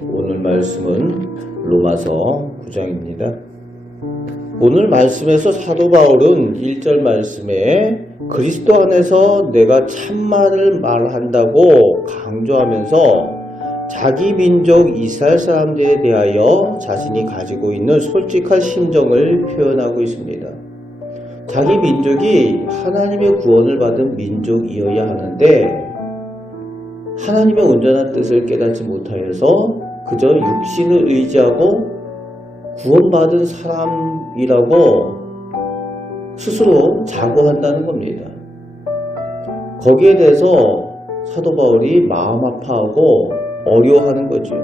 오늘 말씀은 로마서 9장입니다. 오늘 말씀에서 사도 바울은 1절 말씀에 그리스도 안에서 내가 참말을 말한다고 강조하면서 자기 민족 이스라엘 사람들에 대하여 자신이 가지고 있는 솔직한 심정을 표현하고 있습니다. 자기 민족이 하나님의 구원을 받은 민족이어야 하는데 하나님의 온전한 뜻을 깨닫지 못하여서 그저 육신을 의지하고 구원받은 사람이라고 스스로 자부한다는 겁니다. 거기에 대해서 사도 바울이 마음 아파하고 어려워하는 거죠.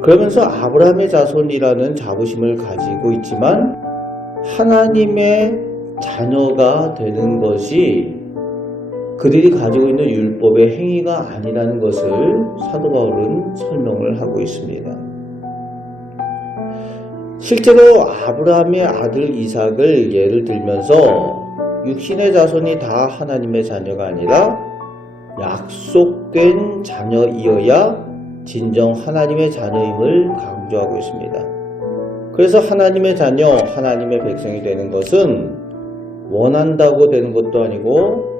그러면서 아브라함의 자손이라는 자부심을 가지고 있지만 하나님의 자녀가 되는 것이 그들이 가지고 있는 율법의 행위가 아니라는 것을 사도 바울은 설명을 하고 있습니다. 실제로 아브라함의 아들 이삭을 예를 들면서 육신의 자손이 다 하나님의 자녀가 아니라 약속된 자녀이어야 진정 하나님의 자녀임을 강조하고 있습니다. 그래서 하나님의 자녀, 하나님의 백성이 되는 것은 원한다고 되는 것도 아니고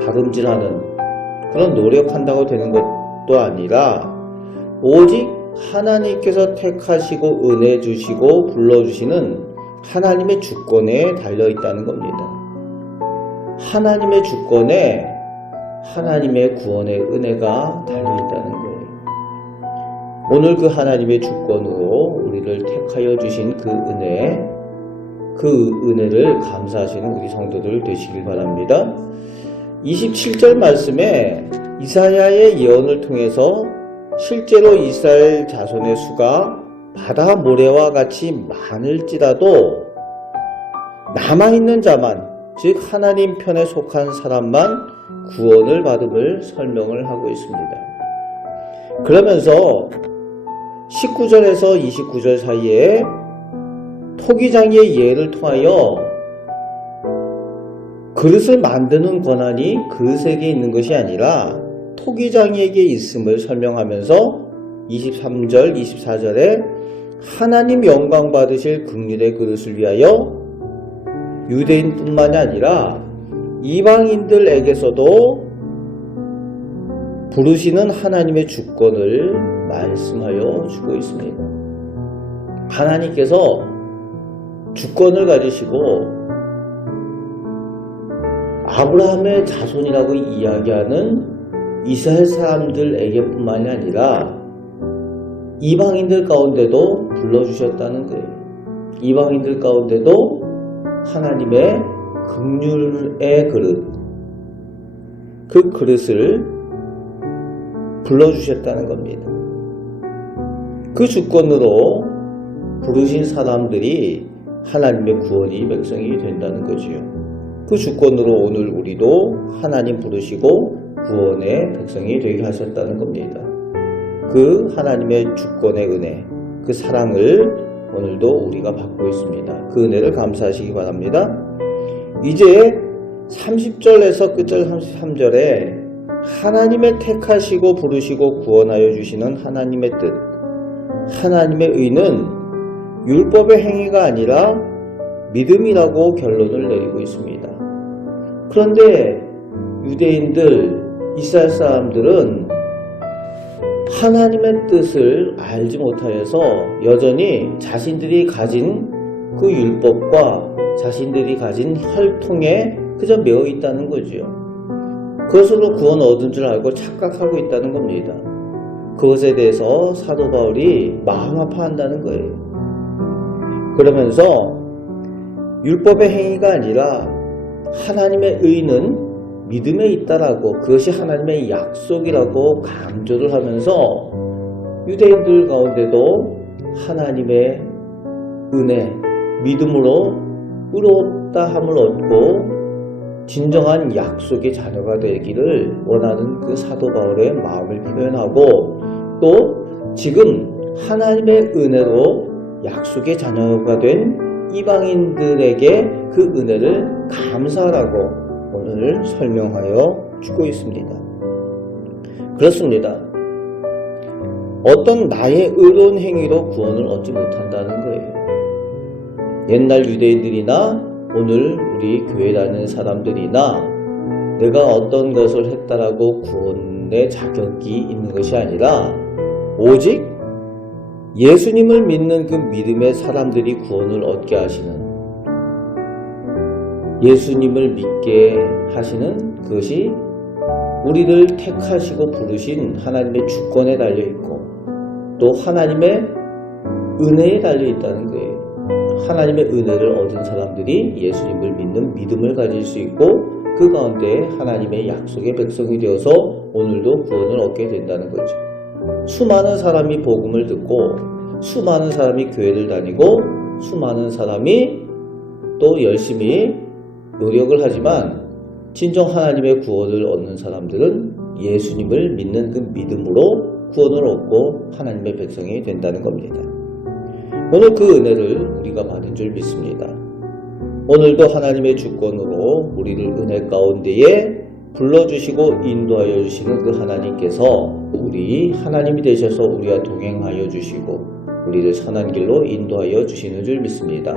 다름질하는 그런 노력한다고 되는 것도 아니라 오직 하나님께서 택하시고 은혜 주시고 불러주시는 하나님의 주권에 달려있다는 겁니다. 하나님의 주권에 하나님의 구원의 은혜가 달려있다는 거예요. 오늘 그 하나님의 주권으로 우리를 택하여 주신 그 은혜를 감사하시는 우리 성도들 되시길 바랍니다. 27절 말씀에 이사야의 예언을 통해서 실제로 이스라엘 자손의 수가 바다 모래와 같이 많을지라도 남아있는 자만, 즉 하나님 편에 속한 사람만 구원을 받음을 설명을 하고 있습니다. 그러면서 19절에서 29절 사이에 토기장의 예를 통하여 그릇을 만드는 권한이 그릇에게 있는 것이 아니라 토기장에게 있음을 설명하면서 23절, 24절에 하나님 영광 받으실 긍휼의 그릇을 위하여 유대인뿐만이 아니라 이방인들에게서도 부르시는 하나님의 주권을 말씀하여 주고 있습니다. 하나님께서 주권을 가지시고 아브라함의 자손이라고 이야기하는 이스라엘 사람들에게 뿐만이 아니라 이방인들 가운데도 불러주셨다는 거예요. 이방인들 가운데도 하나님의 긍휼의 그릇, 그 그릇을 불러주셨다는 겁니다. 그 주권으로 부르신 사람들이 하나님의 구원이 백성이 된다는 거지요. 그 주권으로 오늘 우리도 하나님 부르시고 구원의 백성이 되게 하셨다는 겁니다. 그 하나님의 주권의 은혜, 그 사랑을 오늘도 우리가 받고 있습니다. 그 은혜를 감사하시기 바랍니다. 이제 30절에서 끝절 33절에 하나님의 택하시고 부르시고 구원하여 주시는 하나님의 뜻, 하나님의 의는 율법의 행위가 아니라 믿음이라고 결론을 내리고 있습니다. 그런데 유대인들, 이스라엘 사람들은 하나님의 뜻을 알지 못하여서 여전히 자신들이 가진 그 율법과 자신들이 가진 혈통에 그저 매어 있다는 거죠. 그것으로 구원 얻은 줄 알고 착각하고 있다는 겁니다. 그것에 대해서 사도 바울이 마음 아파한다는 거예요. 그러면서 율법의 행위가 아니라 하나님의 의는 믿음에 있다라고, 그것이 하나님의 약속이라고 강조를 하면서 유대인들 가운데도 하나님의 은혜, 믿음으로 의롭다 함을 얻고 진정한 약속의 자녀가 되기를 원하는 그 사도 바울의 마음을 표현하고, 또 지금 하나님의 은혜로 약속의 자녀가 된 이방인들에게 그 은혜를 감사하라고, 오늘 설명하여 주고 있습니다. 그렇습니다. 어떤 나의 의로운 행위로 구원을 얻지 못한다는 거예요. 옛날 유대인들이나 오늘 우리 교회 다니는 사람들이나 내가 어떤 것을 했다라고 구원의 자격이 있는 것이 아니라 오직 예수님을 믿는 그 믿음의 사람들이 구원을 얻게 하시는, 예수님을 믿게 하시는 그것이 우리를 택하시고 부르신 하나님의 주권에 달려있고 또 하나님의 은혜에 달려있다는 거예요. 하나님의 은혜를 얻은 사람들이 예수님을 믿는 믿음을 가질 수 있고 그 가운데 하나님의 약속의 백성이 되어서 오늘도 구원을 얻게 된다는 거죠. 수많은 사람이 복음을 듣고 수많은 사람이 교회를 다니고 수많은 사람이 또 열심히 노력을 하지만 진정 하나님의 구원을 얻는 사람들은 예수님을 믿는 그 믿음으로 구원을 얻고 하나님의 백성이 된다는 겁니다. 오늘 그 은혜를 우리가 받은 줄 믿습니다. 오늘도 하나님의 주권으로 우리를 은혜 가운데에 불러주시고 인도하여 주시는 그 하나님께서 우리 하나님이 되셔서 우리와 동행하여 주시고 우리를 선한 길로 인도하여 주시는 줄 믿습니다.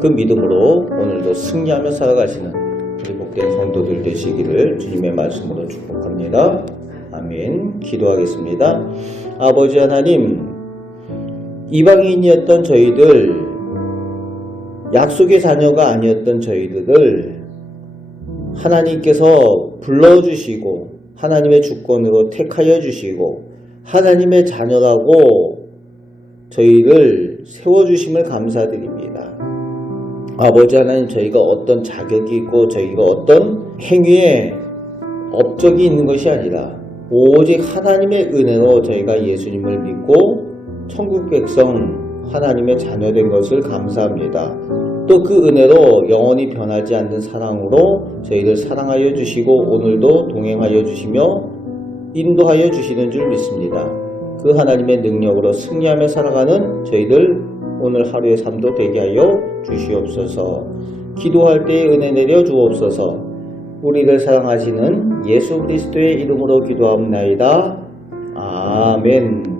그 믿음으로 오늘도 승리하며 살아가시는 우리 복된 성도들 되시기를 주님의 말씀으로 축복합니다. 아멘. 기도하겠습니다. 아버지 하나님, 이방인이었던 저희들, 약속의 자녀가 아니었던 저희들을 하나님께서 불러주시고 하나님의 주권으로 택하여 주시고 하나님의 자녀라고 저희를 세워주심을 감사드립니다. 아버지 하나님, 저희가 어떤 자격이 있고 저희가 어떤 행위에 업적이 있는 것이 아니라 오직 하나님의 은혜로 저희가 예수님을 믿고 천국 백성 하나님의 자녀된 것을 감사합니다. 또 그 은혜로 영원히 변하지 않는 사랑으로 저희를 사랑하여 주시고 오늘도 동행하여 주시며 인도하여 주시는 줄 믿습니다. 그 하나님의 능력으로 승리하며 살아가는 저희들 오늘 하루의 삶도 되게 하여 주시옵소서. 기도할 때에 은혜 내려 주옵소서. 우리를 사랑하시는 예수 그리스도의 이름으로 기도합나이다. 아멘.